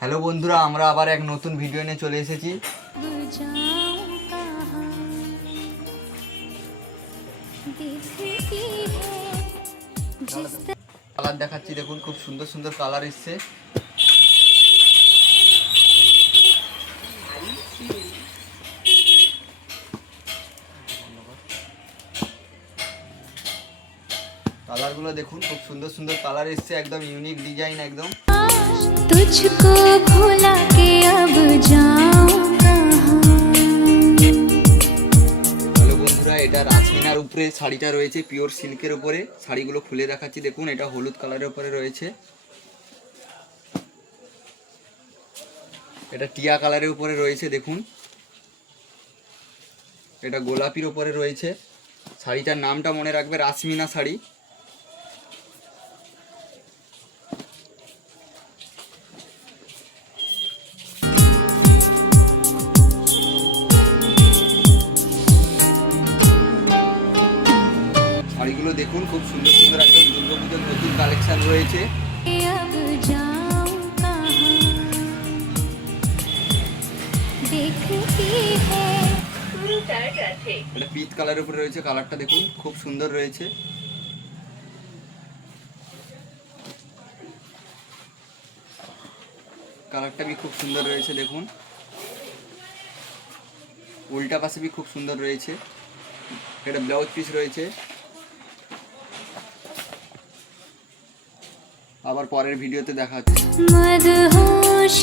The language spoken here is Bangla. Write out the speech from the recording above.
হ্যালো বন্ধুরা, আমরা আবার এক নতুন ভিডিও নিয়ে চলে এসেছি। কালার দেখাচ্ছি, দেখুন খুব সুন্দর সুন্দর কালার এসছে। কালারগুলো দেখুন, খুব সুন্দর সুন্দর কালার এসছে, একদম ইউনিক ডিজাইন একদম। तुझको भुला के अब जाऊं कहां। হ্যালো বন্ধুরা, এটা রাজমিনার উপরে শাড়িটা রয়েছে, পিওর সিল্কের উপরে। শাড়িগুলো খুলে দেখাচ্ছি, দেখুন এটা হলুদ কালারের উপরে রয়েছে, এটা টিয়া কালারের উপরে রয়েছে, দেখুন এটা গোলাপির উপরে রয়েছে। শাড়িটার নামটা মনে রাখবে, রাসমিনা শাড়ি। শাড়িগুলো দেখুন খুব সুন্দর সুন্দর, একদম দুর্গাপুজোর নতুন কালেকশন রয়েছে। अब जाऊं कहां देखती है এটা পিচ কালারের উপরে রয়েছে, কালারটা দেখুন খুব সুন্দর রয়েছে। কালারটা भी খুব সুন্দর রয়েছে, দেখুন উল্টা পাশে भी খুব সুন্দর রয়েছে। এটা ব্লাউজ পিস রয়েছে। আবার পরের ভিডিওতে দেখা হচ্ছে। मदहोश